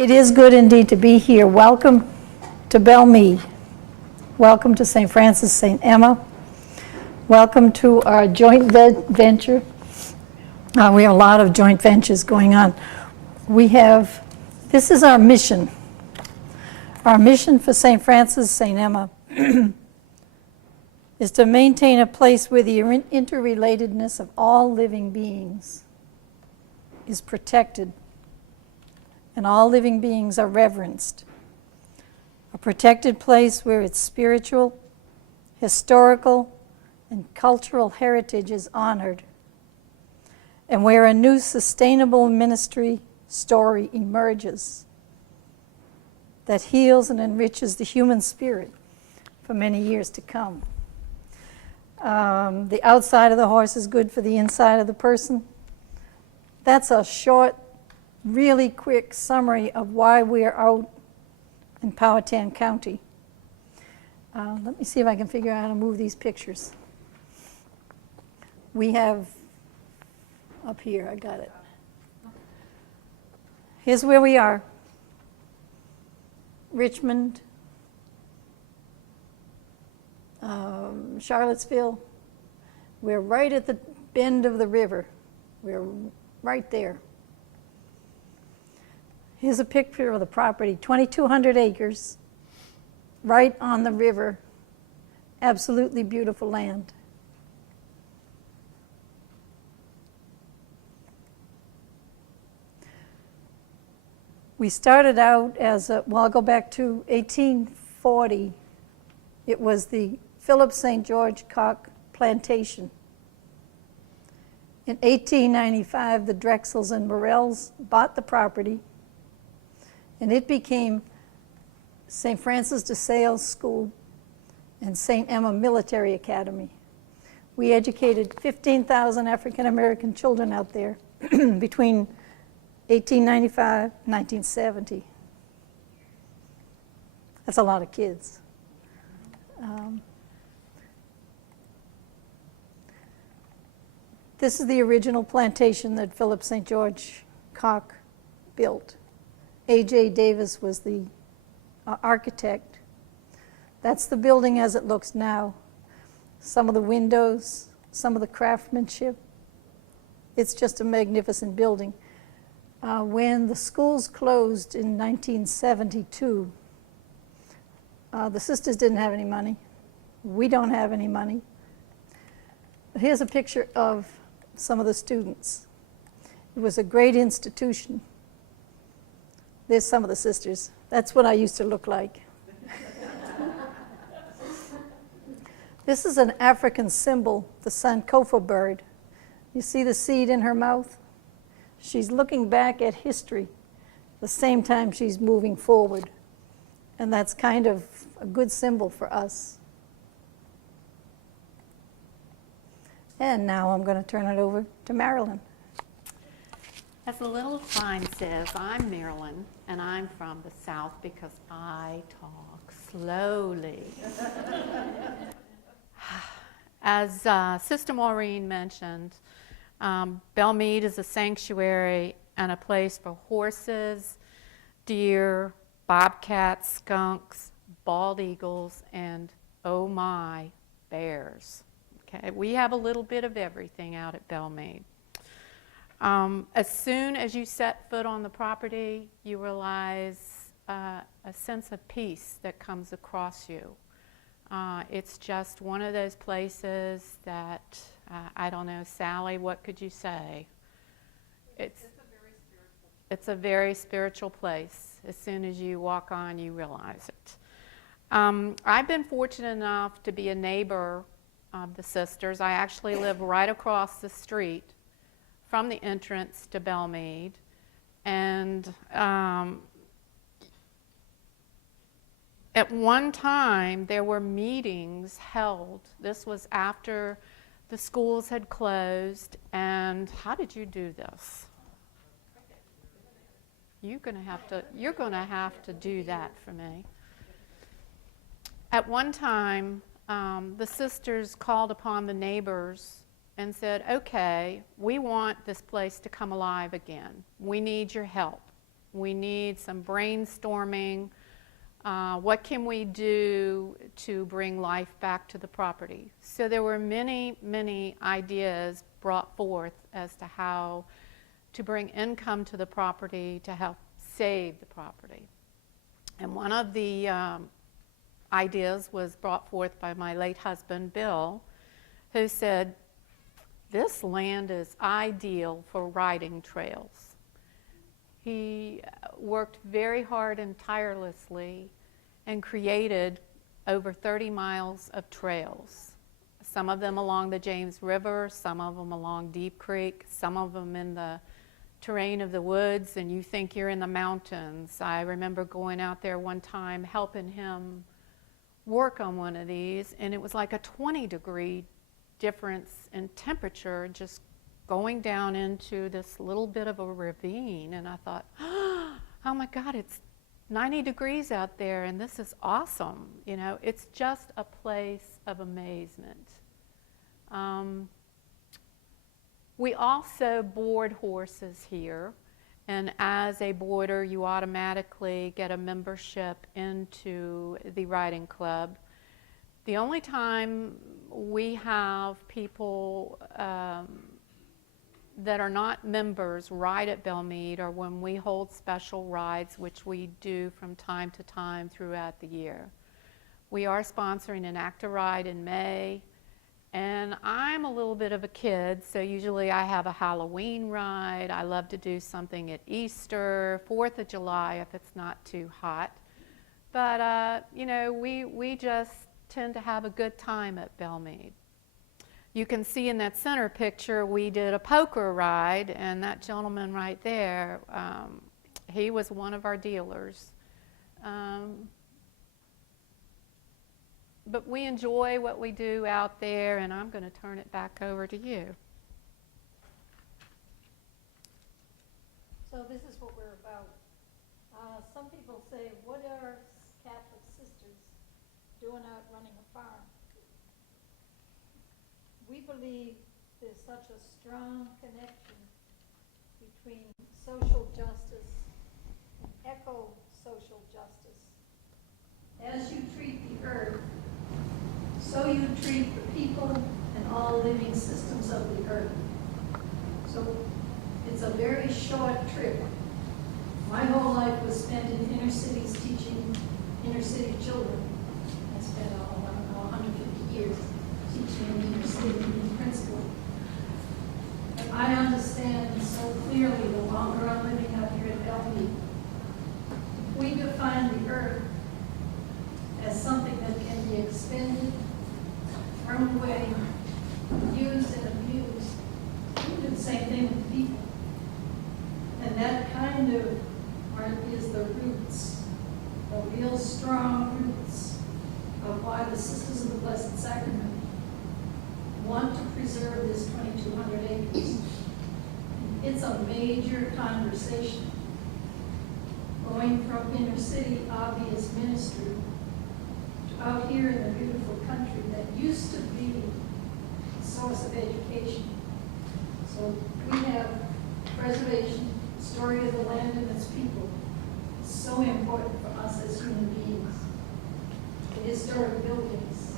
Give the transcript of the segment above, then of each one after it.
It is good indeed to be here. Welcome to Belmead. Welcome to St. Francis, St. Emma. Welcome to our joint venture. We have a lot of joint ventures going on. This is our mission. Our mission for St. Francis, St. Emma is to maintain a place where the interrelatedness of all living beings is protected and all living beings are reverenced. A protected place where its spiritual, historical, and cultural heritage is honored, and where a new sustainable ministry story emerges that heals and enriches the human spirit for many years to come. The outside of the horse is good for the inside of the person. That's a short, really quick summary of why we're out in Powhatan County. Let me see if I can figure out how to move these pictures. We have, up here, I got it. Here's where we are. Richmond, Charlottesville. We're right at the bend of the river. We're right there. Here's a picture of the property, 2,200 acres, right on the river. Absolutely beautiful land. We started out as I'll go back to 1840. It was the Philip St. George Cock Plantation. In 1895, the Drexels and Morells bought the property, and it became St. Francis de Sales School and St. Emma Military Academy. We educated 15,000 African American children out there between 1895 and 1970. That's a lot of kids. This is the original plantation that Philip St. George Cock built. A.J. Davis was the architect. That's the building as it looks now. Some of the windows, some of the craftsmanship. It's just a magnificent building. When the schools closed in 1972, the sisters didn't have any money. We don't have any money. But here's a picture of some of the students. It was a great institution. There's some of the sisters. That's what I used to look like. This is an African symbol, the Sankofa bird. You see the seed in her mouth? She's looking back at history the same time she's moving forward. And that's kind of a good symbol for us. And now I'm going to turn it over to Marilyn. As the little sign says, I'm Marilyn, and I'm from the South because I talk slowly. As Sister Maureen mentioned, Belmead is a sanctuary and a place for horses, deer, bobcats, skunks, bald eagles, and oh my, bears. Okay, we have a little bit of everything out at Belmead. As soon as you set foot on the property, you realize a sense of peace that comes across you. It's just one of those places that, I don't know, Sally, what could you say? It's a very spiritual place. As soon as you walk on, you realize it. I've been fortunate enough to be a neighbor of the sisters. I actually live right across the street from the entrance to Belmead, and at one time there were meetings held. This was after the schools had closed, and how did you do this? You're going to have to do that for me. At one time, the sisters called upon the neighbors and said, okay, we want this place to come alive again. We need your help. We need some brainstorming. What can we do to bring life back to the property? So there were many, many ideas brought forth as to how to bring income to the property to help save the property. And one of the ideas was brought forth by my late husband, Bill, who said, this land is ideal for riding trails. He worked very hard and tirelessly and created over 30 miles of trails. Some of them along the James River, some of them along Deep Creek, some of them in the terrain of the woods, and you think you're in the mountains. I remember going out there one time helping him work on one of these, and it was like a 20-degree difference in temperature just going down into this little bit of a ravine. And I thought, oh my God, it's 90 degrees out there and this is awesome. You know, it's just a place of amazement. We also board horses here, and as a boarder you automatically get a membership into the riding club. The only time we have people that are not members ride at Belmead are when we hold special rides, which we do from time to time throughout the year. We are sponsoring an ACTA ride in May, and I'm a little bit of a kid, so usually I have a Halloween ride. I love to do something at Easter, 4th of July if it's not too hot. But, you know, we just tend to have a good time at Belmead. You can see in that center picture we did a poker ride, and that gentleman right there, he was one of our dealers. But we enjoy what we do out there, and I'm going to turn it back over to you. So this is what we're about. Some people say, what are Catholic sisters doing out running a farm? We believe there's such a strong connection between social justice and eco-social justice. As you treat the earth, so you treat the people and all living systems of the earth. So it's a very short trip. My whole life was spent in inner cities teaching inner city children. I spent, I don't know, 150 years teaching in inner city in principle. And I understand so clearly the longer I'm living out here at Belmead, we define the earth as something that can be expended, thrown away, used and abused. We do the same thing with people. And that kind of is the roots, the real strong roots of why the Sisters of the Blessed Sacrament want to preserve this 2,200 acres. It's a major conversation. Going from inner city obvious ministry to out here in the beautiful country that used to be a source of education. So we have preservation, story of the land and its people. It's so important for us as human beings. The historic buildings,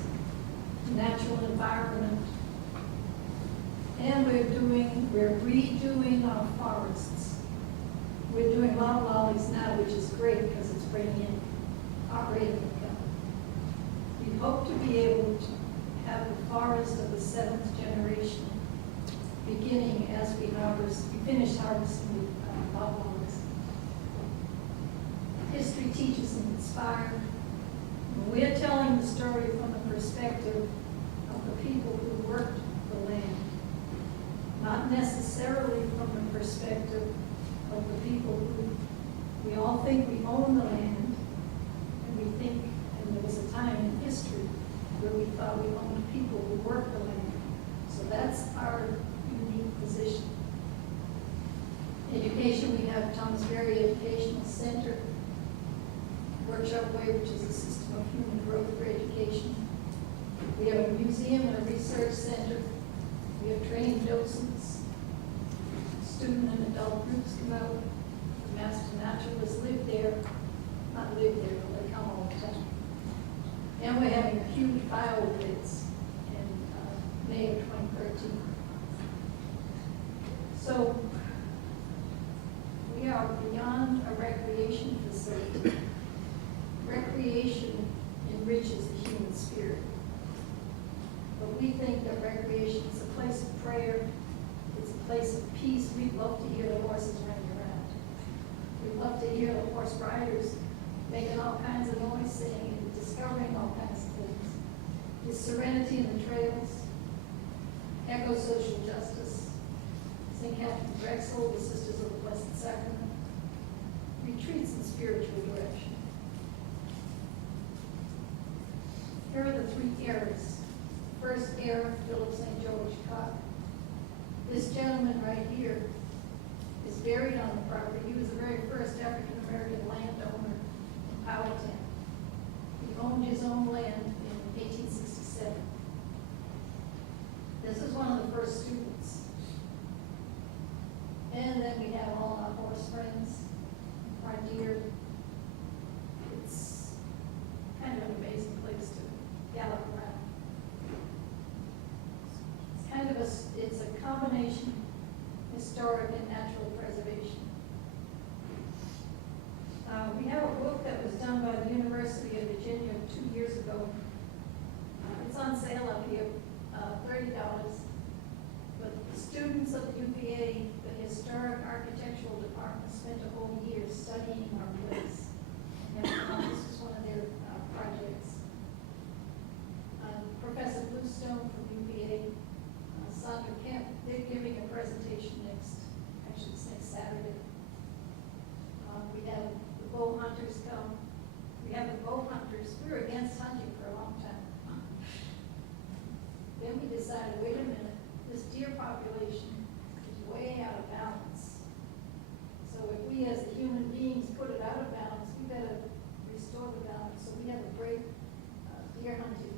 the natural environment, and we're redoing our forests. We're doing loblollies now, which is great because it's bringing in our rate of income. We hope to be able to have the forest of the 7th generation beginning as we finish harvesting the loblollies. History teaches and inspired. We're telling the story from the perspective of the people who worked the land, not necessarily from the perspective of the people who, we all think we own the land, and we think, and there was a time in history where we thought we owned people who worked the land. So that's our unique position. Education, we have Thomas Berry Educational Center, Workshop Way, which is a system of human growth for education. We have a museum and a research center. We have trained docents. Student and adult groups come out. master naturalists live there, not live there, but they come all the time. And we're having a huge bio-blitz in May of 2013. So we are beyond a recreation facility. Recreation enriches the human spirit. But we think that recreation is a place of prayer, it's a place of peace. We'd love to hear the horses running around. We'd love to hear the horse riders making all kinds of noise, singing and discovering all kinds of things. There's serenity in the trails, eco-social justice, St. Catherine Drexel, the Sisters of the Blessed Sacrament, retreats in spiritual direction. Here are the three eras. First era, Philip St. George Cock. This gentleman right here is buried on the property. He was the very first African-American landowner in Powhatan. He owned his own land in 1867. This is one of the first students. And then we have all our horse friends, our deer. It's kind of an amazing place to gallop around. It's a combination historic and natural preservation. We have a book that was done by the University of Virginia 2 years ago. It's on sale up here, $30. But the students of the UVA, the historic architectural department, spent a whole year studying our place. And this was one of their projects. Professor Bluestone from UVA, Sandra Kemp, they're giving a presentation next Saturday. We have the bow hunters come. We have the bow hunters. We were against hunting for a long time. Then we decided, wait a minute, this deer population is way out of balance. So if we as the human beings put it out of balance, we better restore the balance. So we have a great deer hunting,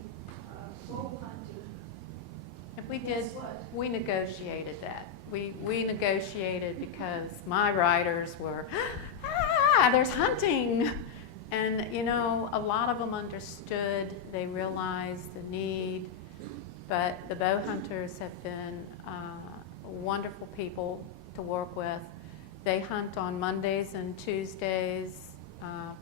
bow hunting. And we did, we negotiated that. We negotiated because my riders were, there's hunting. And, you know, a lot of them understood, they realized the need, but the bow hunters have been wonderful people to work with. They hunt on Mondays and Tuesdays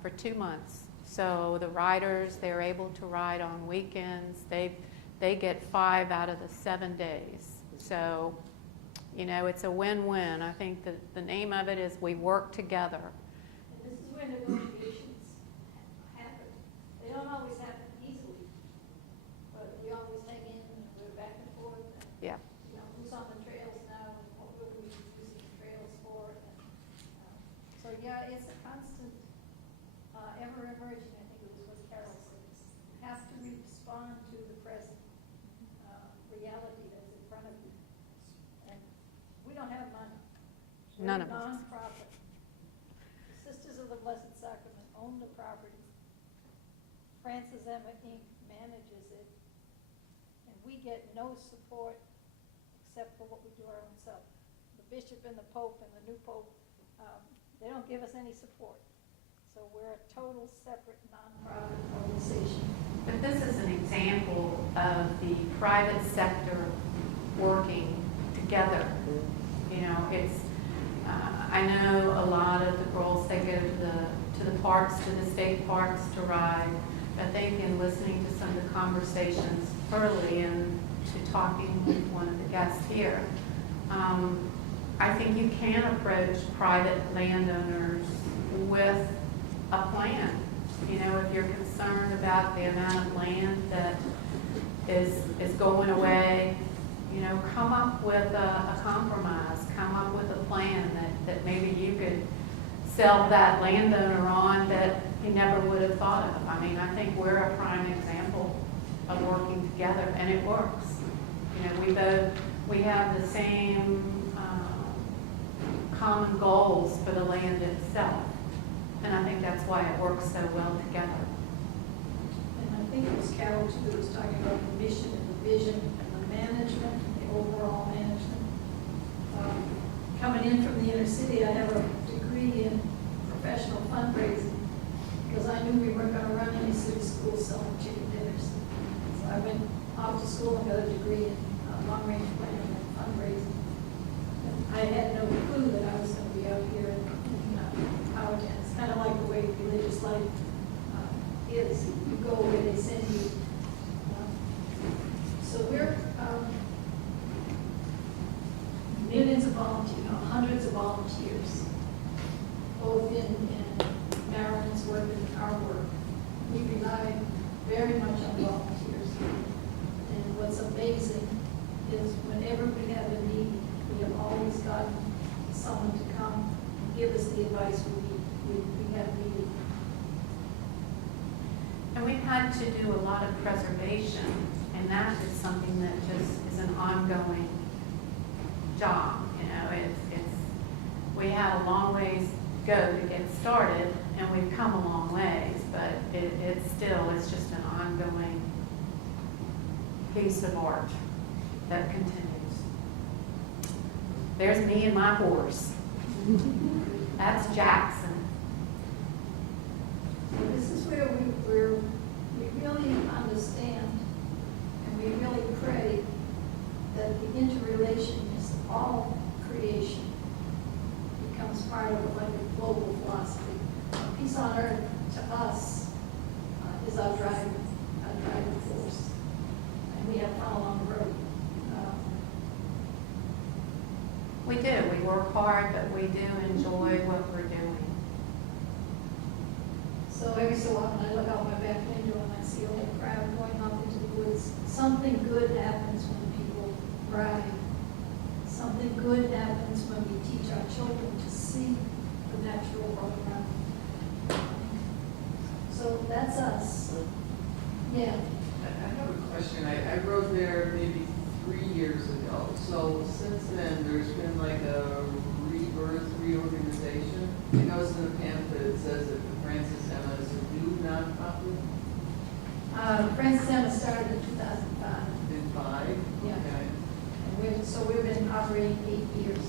for 2 months. So the riders, they're able to ride on weekends. They get 5 out of the 7 days. So, you know, it's a win-win. I think that the name of it is we work together. And this is where negotiations happen. They don't always happen easily, but we always hang in and we're back and forth. And, Yeah. you know, who's on the trails now and what will we be using the trails for? And, so, yeah, it's a constant, ever-emerging, I think it was what Carroll said. You have to respond to the present reality that's in front of you. And we don't have money. None We're of us. non-profit. The Sisters of the Blessed Sacrament own the property. FrancisEmma Inc. manages it. And we get no support except for what we do our own self. The bishop and the pope and the new pope, they don't give us any support. So we're a total separate non-profit organization. But this is an example of the private sector working together. You know, it's, I know a lot of the girls, they go to the parks, to the state parks to ride. I think in listening to some of the conversations early and to talking with one of the guests here, I think you can approach private landowners with a plan. You know, if you're concerned about the amount of land that is going away, you know, come up with a compromise, come up with a plan that maybe you could sell that landowner on that he never would have thought of. I mean, I think we're a prime example of working together, and it works. You know, we have the same common goals for the land itself. And I think that's why it works so well together. And I think it was Carroll too that was talking about the mission and the vision and the management, the overall management. Coming in from the inner city, I have a degree in school selling chicken dinners. So I went off to school and got a degree in long-range planning and fundraising. And I had no clue that I was going to be out here in Powhatan. It's kind of like the way religious life is. You go where they send you. So we're millions of volunteers, hundreds of volunteers, both in Marilyn's work and our work. We rely very much on volunteers. And what's amazing is whenever we have a need, we have always gotten someone to come and give us the advice we have needed. And we've had to do a lot of preservation, and that is something that just is an ongoing job. You know, we have a long ways to go to get started, and we've come a long ways, but it's just an ongoing piece of art that continues. There's me and my horse. That's Jackson. So this is where we really understand and we really pray that the interrelationness of all creation becomes part of like a global philosophy. Peace on earth to us is our driving force, and we have fun along the road. We do. We work hard, but we do enjoy what we're doing. So every so often I look out my back window and I see a whole crowd going off into the woods. Something good happens when people ride. Something good happens when we teach our children to see the natural world around them. So that's us. Yeah. I have a question. I rode there maybe 3 years ago. So since then, there's been like a rebirth, reorganization. I noticed in the pamphlet it says that the FrancisEmma is a new nonprofit. FrancisEmma started in 2005. In 5? Yeah. Okay. And we've been operating 8 years.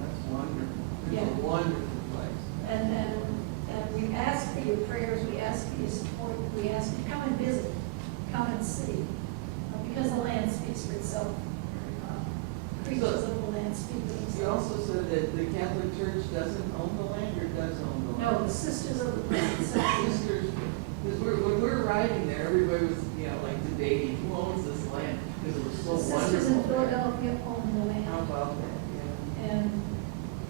That's wonderful. It's Yeah. a wonderful place. And we ask for your prayers, we ask for your support, we ask you to come and visit, come and see. Because the land speaks for itself. Creatures of the land speak for themselves. You also said that the Catholic Church doesn't own the land or does own the land? No, the sisters of the land. Sisters, because when we were riding there, everybody was, like debating who owns this land because it was so The wonderful. sisters in Philadelphia own the land. How about that? Yeah. And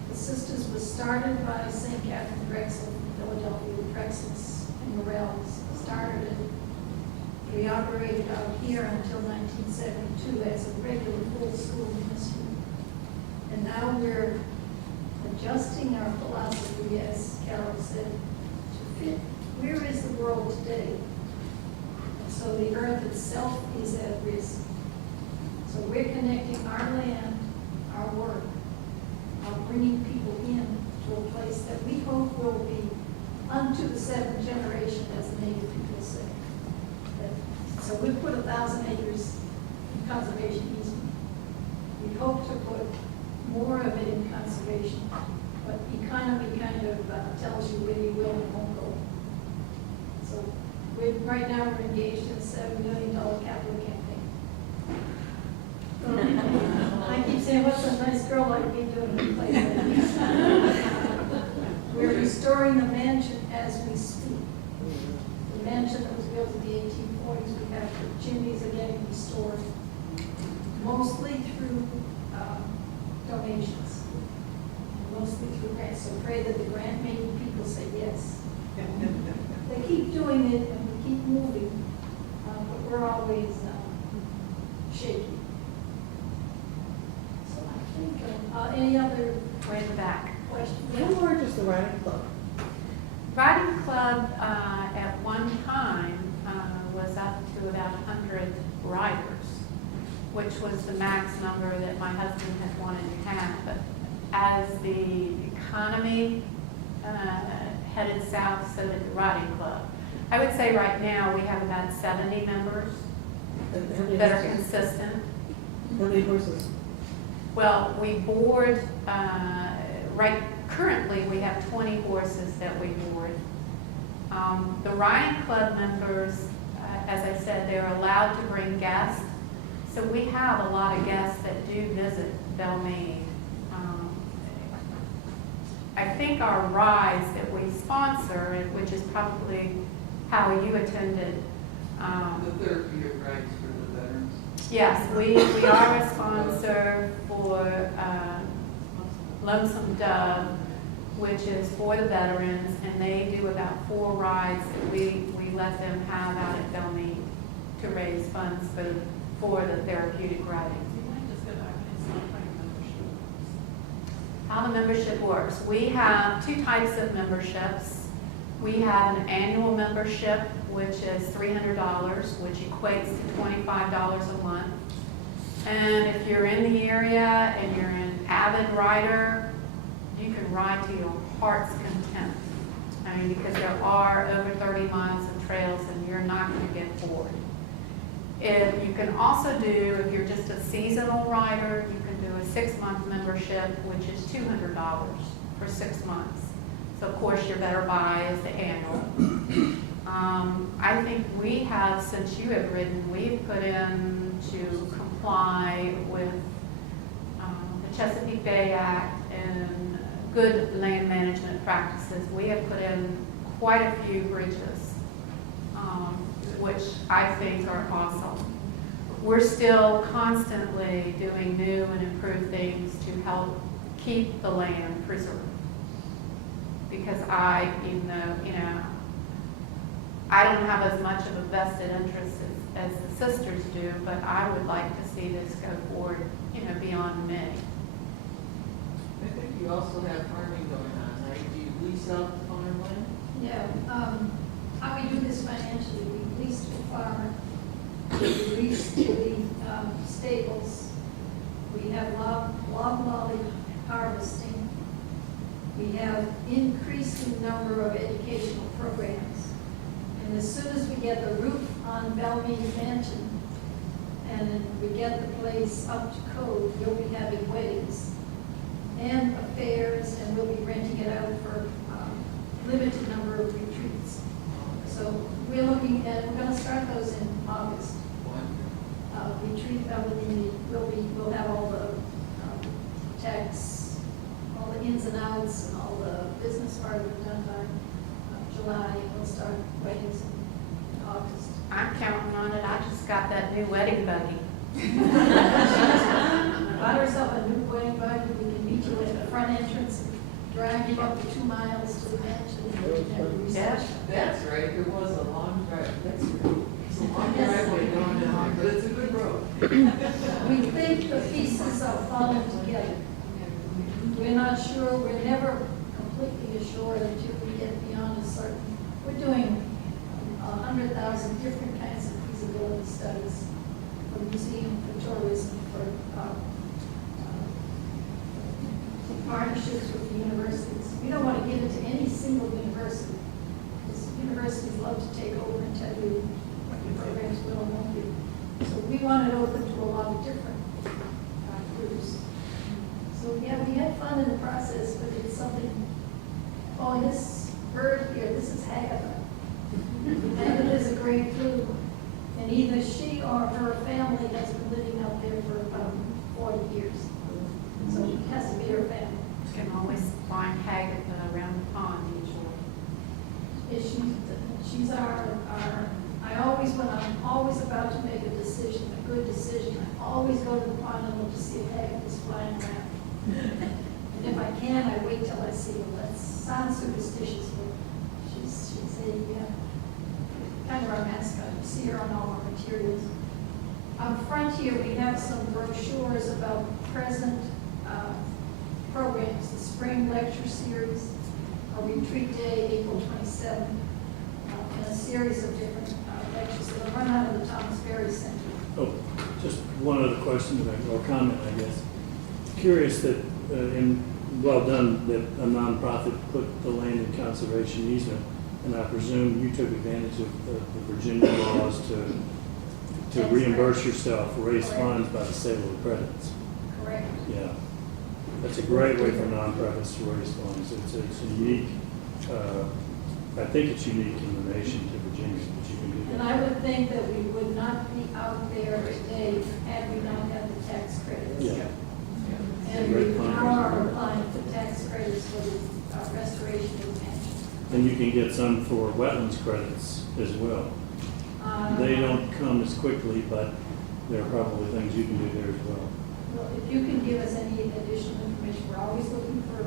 the sisters was started by St. Catherine Drexel in Philadelphia, the Drexels and Morels started it. We operated out here until 1972 as a regular full school ministry. And now we're adjusting our philosophy, as Carroll said, to fit where is the world today. And so the earth itself is at risk. So we're connecting our land, our work, bringing people in to a place that we hope will be unto the seventh generation, as the native people say. So we put 1,000 acres in conservation easement. We hope to put more of it in conservation, but economy kind of tells you where you will and won't go. So right now we're engaged in a $7 million capital campaign. I keep saying, what's a nice girl like me doing in a place like that? We're restoring the mansion as we speak. The mansion that was built in the 1840s, we have the chimneys are getting restored, mostly through donations, mostly through grants. So pray that the grant-making people say yes. They keep doing it and we keep moving, but we're always shaky. So I think, any other Way in the back. questions? How large is the riding club? Riding club at one time was up to about 100 riders, which was the max number that my husband had wanted to have. But as the economy headed south, so did the riding club. I would say right now we have about 70 members And how many that are horses? consistent. How many horses? Well, we board, currently we have 20 horses that we board. The riding club members, as I said, they're allowed to bring guests. So we have a lot of guests that do visit Belmead. I think our rides that we sponsor, which is probably how you attended. The therapeutic rights for the veterans. Yes, we are a sponsor for Lonesome Dove, which is for the veterans, and they do about 4 rides that we let them have out at Belmead to raise funds for the therapeutic riding. How the membership works. We have 2 types of memberships. We have an annual membership, which is $300, which equates to $25 a month. And if you're in the area and you're an avid rider, you can ride to your heart's content. I mean, because there are over 30 miles of trails and you're not going to get bored. If you can also do, if you're just a seasonal rider, you can do a 6-month membership, which is $200 for 6 months. So of course your better buy is the annual. I think we have, since you have ridden, we've put in to comply with the Chesapeake Bay Act and good land management practices. We have put in quite a few bridges, which I think are awesome. We're still constantly doing new and improved things to help keep the land preserved. Because even though, I don't have as much of a vested interest as the sisters do, but I would like to see this go forward, beyond me. I think you also have farming going on, right? Do you lease out the farmland? Yeah, how we do this financially, we lease to a farmer, we lease to the stables, we have loblolly harvesting, we have increasing number of educational programs. And as soon as we get the roof on Belmead Mansion and we get the place up to code, we'll be having weddings and affairs, and we'll be renting it out for limited number of retreats. So we're looking at, we're going to start those in August. Retreat, we'll have all the tax, all the ins and outs, and all the business part of it done by July, and we'll start weddings in August. I'm counting on it. I just got that new wedding buggy. Bought herself a new wedding buggy. We can meet you at the front entrance and drag you up to 2 miles to the mansion and have a reception. That's right, there was a long drive, that's right. It's a long driveway going down, but it's a good road. We think the pieces are falling together. We're not sure, we're never completely assured until we get beyond a certain, we're doing 100,000 different kinds of feasibility studies for museum, for tourism, for partnerships with the universities. We don't want to give it to any single university, because universities love to take over and tell you what your programs will and won't be. So we want it open to a lot of different groups. So yeah, we had fun in the process, but it's something, oh, this bird here, this is Hagatha. And it is a great blue. And either she or her family has been living out there for about 40 years. So it has to be her family. You can always find Hagatha around the pond usually. She's our, when I'm always about to make a decision, a good decision, I always go to the pond and look to see if Hagatha's flying around. And if I can, I wait till I see her. That sounds superstitious, but she's kind of our mascot. You see her on all our materials. Up front here, we have some brochures about present programs, the spring lecture series, a retreat day, April 27th, and a series of different lectures that are run out of the Thomas Berry Center. Oh, just one other question or comment, I guess. Curious that, and well done that a nonprofit put the land in conservation easement, and I presume you took advantage of the Virginia laws to That's reimburse correct. yourself, raise Correct. funds by the sale of the credits. Correct. Yeah, that's a great way for nonprofits to raise funds. It's a unique I think it's unique in the nation to Virginia, but you can do And that. I would think that we would not be out there today had we not had the tax credits. Yeah. And we now are applying for tax credits for the restoration of mansion. And you can get some for wetlands credits as well. They don't come as quickly, but there are probably things you can do there as well. Well, if you can give us any additional information, we're always looking for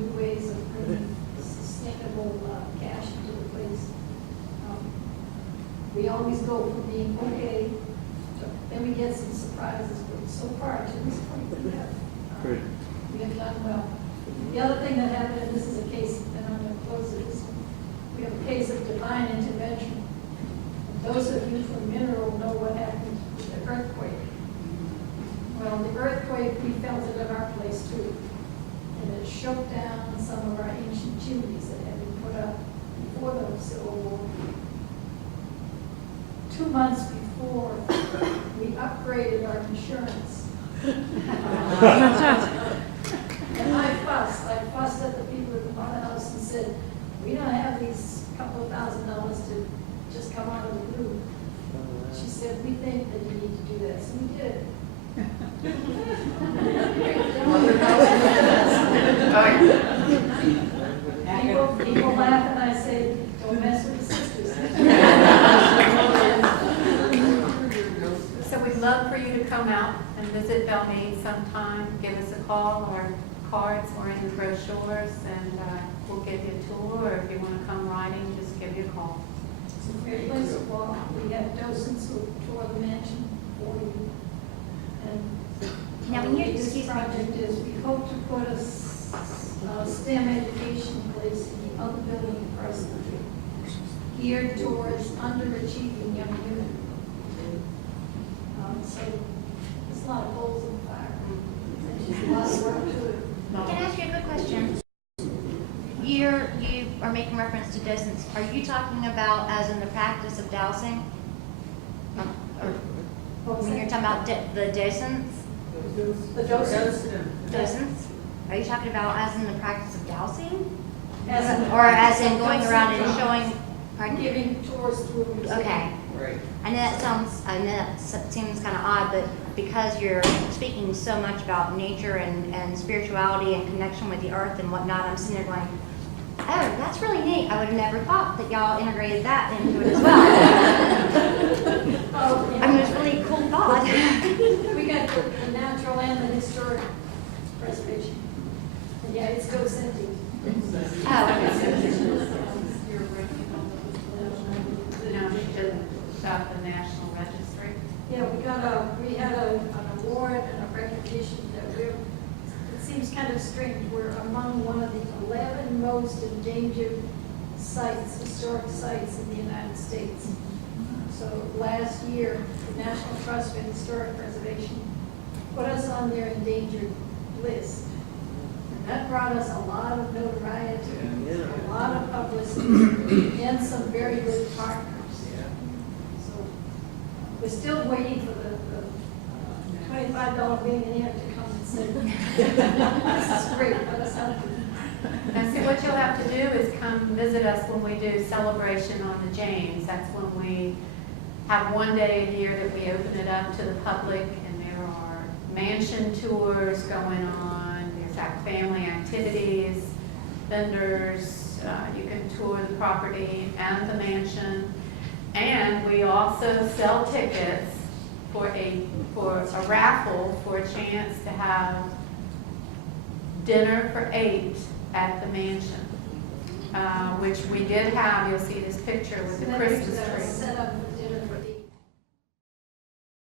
new ways of bringing sustainable cash into the place. We always go from being okay, to, then we get some surprises, but so far to this point, Great. we have done well. The other thing that happened, and this is a case, and I'm going to close it, is we have a case of divine intervention. And those of you from Mineral know what happened with the earthquake. Well, the earthquake, we felt it at our place too. And it shook down some of our ancient chimneys that had been put up before the Civil War. 2 months before, we upgraded our insurance. And I fussed at the people at the house and said, we don't have these couple of $1,000s to just come out of the blue. She said, we think that you need to do this, and we did. People laugh and I say, don't mess with the sisters. So we'd love for you to come out and visit Belmead sometime. Give us a call. Our cards are in the brochures, and we'll give you a tour. Or if you want to come riding, just give you a call. It's a great place to walk. We have docents who tour the mansion for you. And Now, when you- this excuse me. project is, we hope to put a STEM education place in the other building across the street, geared towards underachieving young women. So there's a lot of holes in the fire. There's a lot of work to it. Can I ask you a quick question? You are making reference to docents. Are you talking about as in the practice of dowsing? Or What was when you're that? talking about the docents? The docents. Docents? Are you talking about as in the practice of dowsing? As in- Or as in going around and showing, pardon? Giving tours through a museum. Okay. Right. I know that seems kind of odd, but because you're speaking so much about nature and spirituality and connection with the earth and whatnot, I'm sitting there going, oh, that's really neat. I would have never thought that y'all integrated that into it as well. Oh, yeah. I mean, it's a really cool thought. We got the natural and the historic preservation. And yeah, it's docenting. Oh, You're breaking all those. No, she didn't. About the National Registry. Yeah, we had an award and a recognition that it seems kind of strange. We're among one of the 11 most endangered sites, historic sites in the United States. So last year, the National Trust for Historic Preservation put us on their endangered list. And that brought us a lot of notoriety, a lot of publicity, and some very good partners. So we're still waiting for the $25 millionaire to come and say, this is great, let us help you. And so what you'll have to do is come visit us when we do Celebration on the James. That's when we have one day a year that we open it up to the public, and there are mansion tours going on. There's family activities, vendors. You can tour the property and the mansion. And we also sell tickets for a raffle for a chance to have dinner for 8 at the mansion, which we did have. You'll see this picture with the Christmas That was tree. set up